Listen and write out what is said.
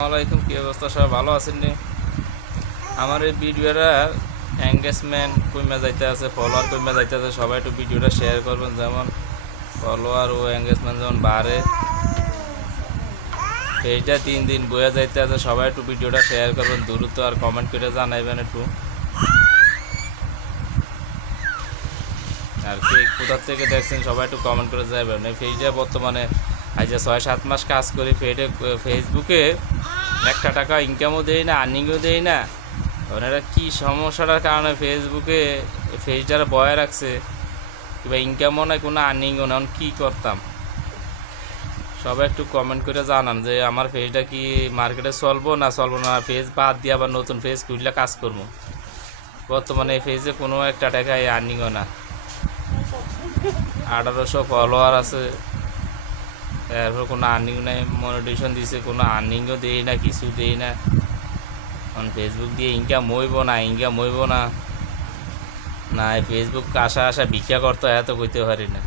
আসসালামাইকুম, কি অবস্থা? সবাই ভালো আছেন নি? আমার এই ভিডিওটা এঙ্গেজমেন্ট কমে যাইতে আছে, ফলোয়ার কমে যাইতে আছে। সবাই একটু ভিডিওটা শেয়ার করবেন, যেমন ফলোয়ার ও এঙ্গেজমেন্ট যেমন বাড়ে। পেজটা দিন দিন বয়ে যাইতে আছে, সবাই একটু ভিডিওটা শেয়ার করবেন দ্রুত, আর কমেন্ট করে জানাইবেন একটু। আর কে কোথার থেকে দেখছেন সবাই একটু কমেন্ট করে যাবেন। এই পেজটা বর্তমানে আজ 6-7 মাস কাজ করি ফেসবুকে, একটা টাকা ইনকামও দেই না, আর্নিংও দেই না। ওনারা কী সমস্যাটার কারণে ফেসবুকে পেজটা বয়ে রাখছে, কিংবা ইনকামও নাই, কোনো আর্নিংও না, কী করতাম? সবাই একটু কমেন্ট করে জানান যে আমার পেজটা কি মার্কেটে চলবো না পেজ বাদ দিয়ে আবার নতুন পেজ খুললে কাজ করবো। বর্তমানে এই পেজে কোনো একটা টাকায় আর্নিংও না। 1800 ফলোয়ার আছে, এরপর কোনো আর্নিং নাই। মনিটাইজেশন দিছে, কোনো আর্নিংও দেই না, কিছু দেই না। এখন ফেসবুক দিয়ে ইনকাম হইব না না, ফেসবুক আসা ভিক্ষা করতে এত কইতে পারি না।